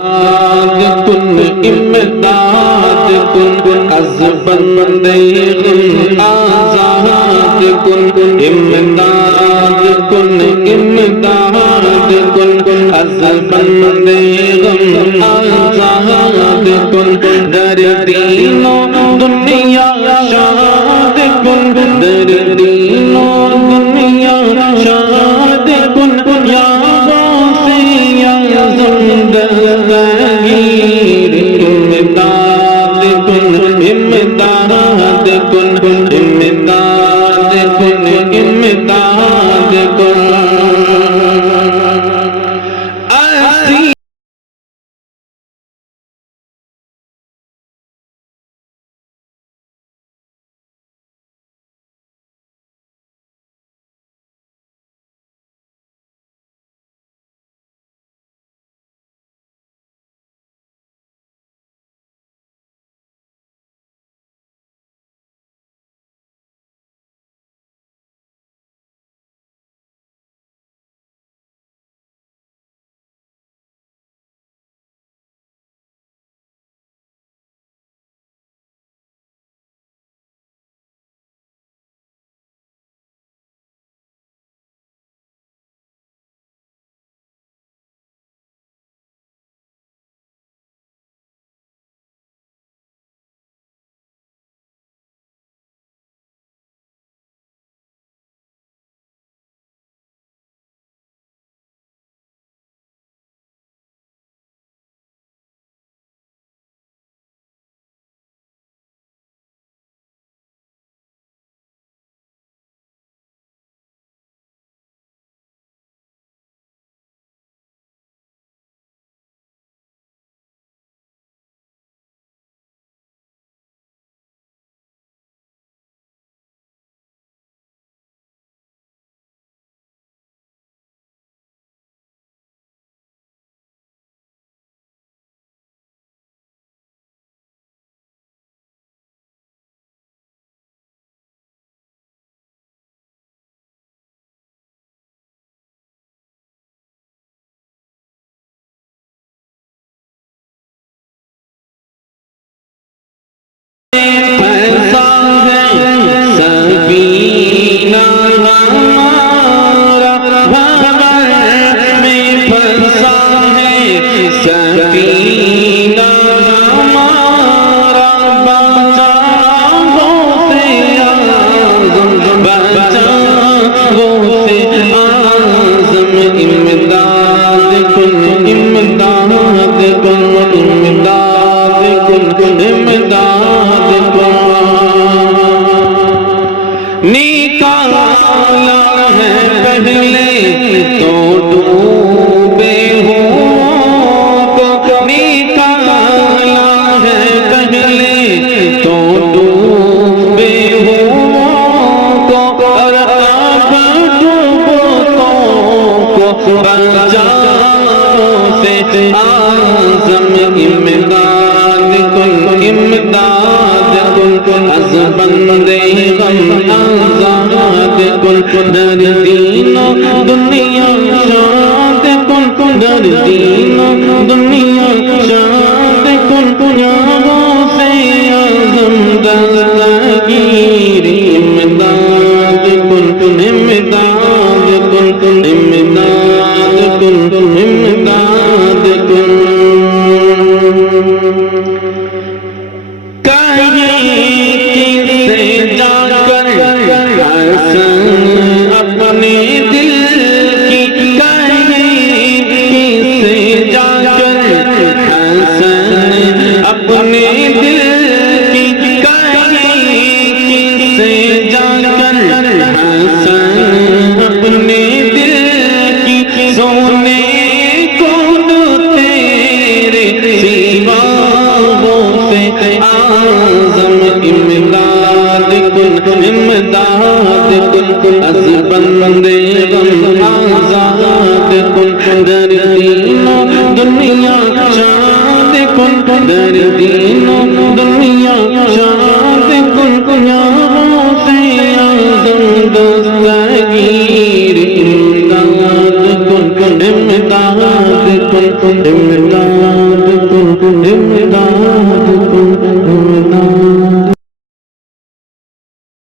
कुन इमदाद कुन अज़ बंदे गुम आज़ाद कुन इमदाद कुन अज़ बंदे गुम आज़ाद कुन दर दीनो दुनिया शाद कुन दर दीनो दुनिया शाद कुन या इमदाद कुन इमदाद कुन इमदाद कुन इमदाद कुन निकाला है पहले तो डूबे हो को निकाला है पहले तो डूबे हो को और अब डूबो को बचाओ से आज़म इमदाद कुन अज़ बंदे गम आज़ाद कुन दर दीनो दुनिया शाद कुन दर दीनो दुनिया शाद कुन या से आज़म दस्तगीर इमदाद कुन इमदाद कुन इमदाद कुन इमदाद कुन अपने दिल की से जाकर हसन अपने दिल की से जाकर हसन अपने दिल की सोने को तेरे सिवा से आज़म इमदाद कुन अज़ बंदे गम आज़ाद कुन दर दीनो दुनिया शाद कुन दर दीनो दुनिया शाद कुन